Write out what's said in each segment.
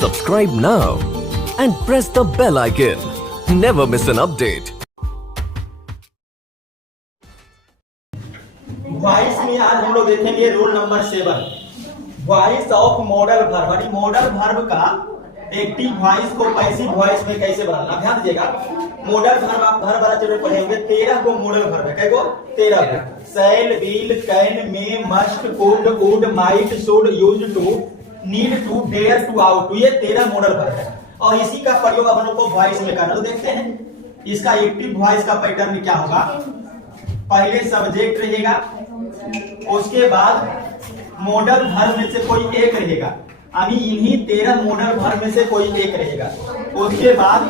Subscribe now and press the bell icon. Never miss an update. Voice में आज हम लोग देखेंगे rule number 7, voice of modal verb. Modal verb का active voice को passive voice में कैसे बदलना, ध्यान दीजिएगा। मॉडल वर्ब आप हर बार चैप्टर पढ़े होंगे, 13 को मॉडल वर्ब है। कैको 13 को, shall, will, can, may, must, could, would, might, should, used to, need to, dare to, ought to, ये 13 मॉडल वर्ब है और इसी का प्रयोग अपन लोग को वॉइस में करना। तो देखते हैं इसका एक्टिव वॉइस का पैटर्न क्या होगा। पहले सब्जेक्ट रहेगा, उसके बाद मॉडल वर्ब में से कोई एक रहेगा, यानी इन्हीं 13 मॉडल वर्ब में से कोई एक रहेगा। उसके बाद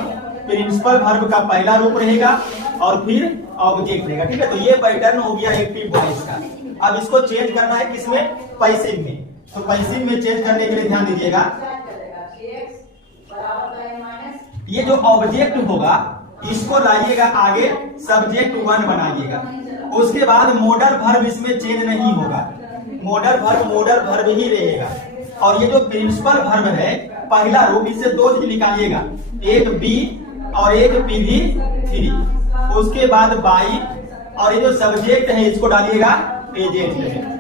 प्रिंसिपल वर्ब का पहला रूप रहेगा और फिर ऑब्जेक्ट रहेगा। ठीक है, तो ये पैटर्न हो गया एक्टिव वॉइस का। अब इसको चेंज करना है किसमें, पैसिव में। तो पैसिव में चेंज करने के लिए ध्यान दीजिएगा, ये जो ऑब्जेक्ट होगा इसको लाइएगा आगे, सब्जेक्ट 1 बनाइएगा। उसके बाद मॉडल वर्ब इसमें चेंज नहीं होगा, मॉडल वर्ब ही रहेगा। और ये जो प्रिंसिपल वर्ब है पहला रूप, इससे 2 चीज निकालिएगा, एक बी और एक PV3। उसके बाद बाई, और ये जो सब्जेक्ट है इसको डालिएगा एजेंट में।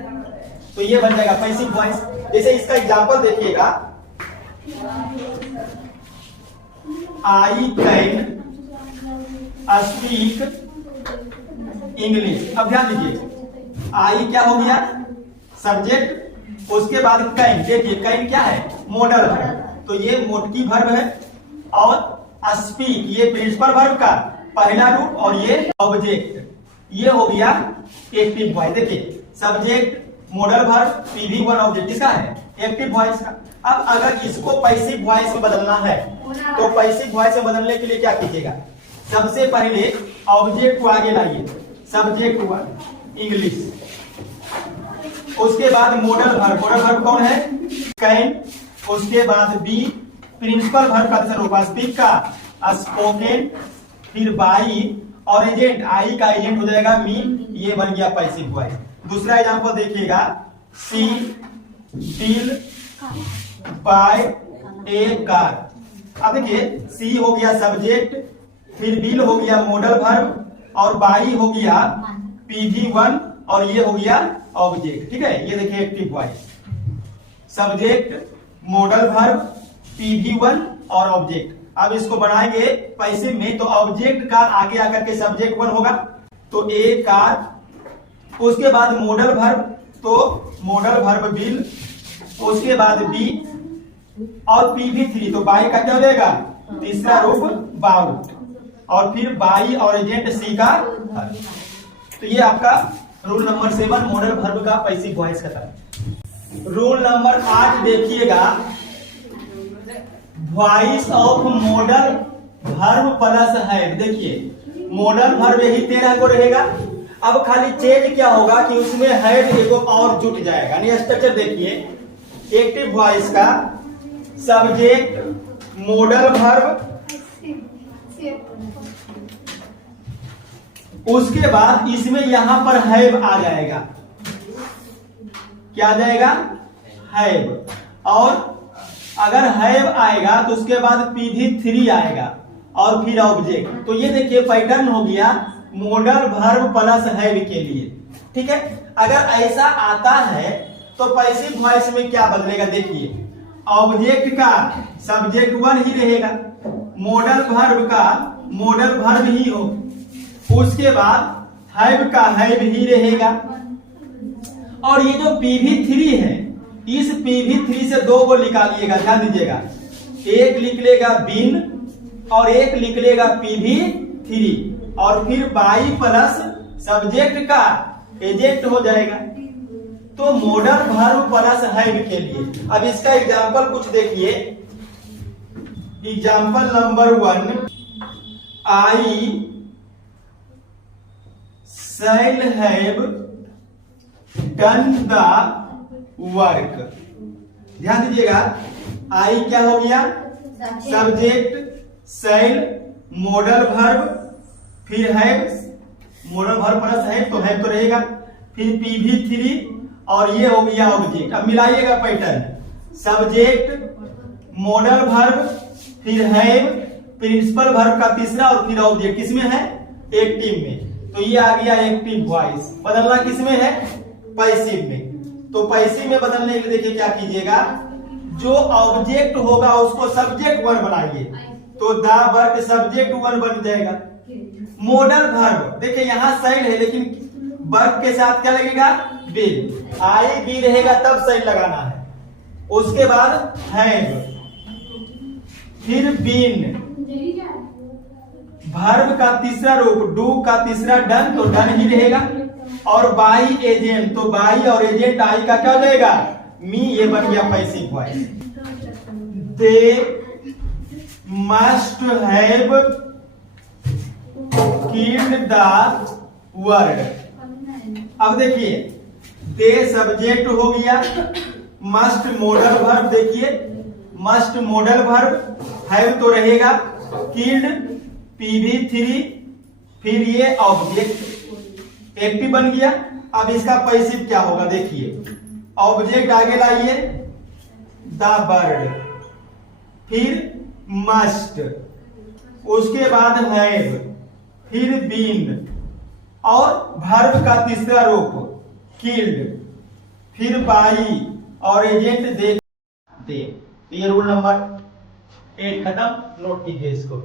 तो ये बन जाएगा पैसिव वॉइस। जैसे इसका एग्जांपल देखिएगा, आई कैन स्पीक इंग्लिश। अब ध्यान दीजिए, आई क्या हो गया, सब्जेक्ट। उसके बाद कैन, देखिए कैन क्या है, मॉडल वर्ब, तो ये मोटिव वर्ब है। और स्पीक ये प्रिंसिपल वर्ब का पहला रूप और ये ऑब्जेक्ट, ये हो गया एक्टिव वॉइस। देखिए subject, modal verb, PV1 object, इसका है एक्टिव वॉइस का। अब अगर इसको पैसिव वॉइस में बदलना है तो पैसिव वॉइस में बदलने के लिए क्या कीजिएगा, सबसे पहले ऑब्जेक्ट को आगे लाइए, सब्जेक्ट 1 इंग्लिश। उसके बाद मॉडल वर्ब कौन है, कैन। उसके बाद बी प्रिंसिपल वर्ब का रूप, स्पीक का स्पोकन। फिर बाई और एजेंट, आई का एजेंट हो जाएगा मी, ये बन गया पैसिव वॉइस। दूसरा एग्जांपल देखिएगा, सी डील बाय ए कार। अब देखिए सी हो गया सब्जेक्ट, फिर बिल हो गया मॉडल वर्ब और बाई हो गया PV1 और ये हो गया ऑब्जेक्ट। ठीक है, ये देखिए active voice, subject, modal verb, PV1 और ऑब्जेक्ट। अब इसको बनाएंगे पैसिव में, तो ऑब्जेक्ट का आगे आकर के सब्जेक्ट 1 होगा, तो ए कार। उसके बाद मॉडल वर्ब, तो मॉडल वर्ब बिल। उसके बाद बी और PV3, तो बाई का क्या हो जाएगा, तीसरा रूप बाउट। और फिर बाई और एजेंट सी का। तो ये आपका रूल नंबर 7 मॉडल वर्ब का पैसिव वॉइस का था। रूल नंबर 8 देखिएगा, voice of modal verb plus है। देखिए मॉडल वर्ब यही 13 को रहेगा। अब खाली चेंज क्या होगा कि उसमें हेड एगो और जुट जाएगा। यानी स्ट्रक्चर देखिए एक्टिव वॉइस का, सब्जेक्ट, मॉडल वर्ब, उसके बाद इसमें यहां पर हैव आ जाएगा। क्या आ जाएगा, हैव। और अगर हैव आएगा तो उसके बाद PV3 आएगा और फिर ऑब्जेक्ट। तो ये देखिए पैटर्न हो गया मॉडल वर्ब प्लस हैव के लिए। ठीक है, अगर ऐसा आता है तो पैसिव वॉइस में क्या बदलेगा, देखिए ऑब्जेक्ट का सब्जेक्ट 1 ही रहेगा, मॉडल वर्ब का मॉडल वर्ब ही हो, उसके बाद हैव का हैव ही रहेगा। और ये जो PV3 है, इस PV3 से 2 को निकालिएगा, ध्यान दीजिएगा, एक लिख लेगा बिन और एक लिख लेगा PV3 और फिर बाई प्लस सब्जेक्ट का एजेंट हो जाएगा। तो मॉडल वर्ब प्लस हैव के लिए अब इसका एग्जांपल कुछ देखिए। Example number 1, I shall have done the work। ध्यान दीजिएगा, आई क्या हो गया, सब्जेक्ट, shall, मॉडल वर्ब, फिर have, modal verb plus have तो हैव तो रहेगा, फिर PV3 और ये हो गया ऑब्जेक्ट। अब मिलाइएगा पैटर्न, सब्जेक्ट, मॉडल वर्ब, फिर हैव, प्रिंसिपल वर्ब का तीसरा और फिर ऑब्जेक्ट किसमें है? एक्टिव में। तो ये आ गया एक्टिव वॉइस। बदलना किसमें है? पैसिव में। तो पैसिव में बदलने के लिए देखिए क्या कीजिएगा, जो ऑब्जेक्ट होगा उसको सब्जेक्ट वन बनाइए, तो द वर्क सब्जेक्ट वन बन जाएगा। मॉडल वर्ब देखिए यहां साइड है, लेकिन वर्ब के साथ क्या लगेगा? विल। आई बी रहेगा तब साइड लगाना है। उसके बाद हैव, फिर बीन, वर्ब का तीसरा रूप डू का तीसरा डन, तो डन ही रहेगा। और बाई एजेंट, तो बाई और एजेंट आई का क्या हो जाएगा? मी। ये बन गया passive voice. They must have killed the word. अब देखिए दे सब्जेक्ट हो गया, मस्ट मॉडल वर्ब, देखिए मस्ट मॉडल वर्ब, हैव तो रहेगा, किल्ड PV3, फिर ये ऑब्जेक्ट एक्टिव बन गया। अब इसका पैसिव क्या होगा देखिए, ऑब्जेक्ट आगे लाइए द बर्ड, फिर मस्ट, उसके बाद हैव, फिर बीन और वर्ब का तीसरा रूप किल्ड, फिर बाई और एजेंट दे। ये रूल नंबर 8 खत्म। नोट कीजिए इसको।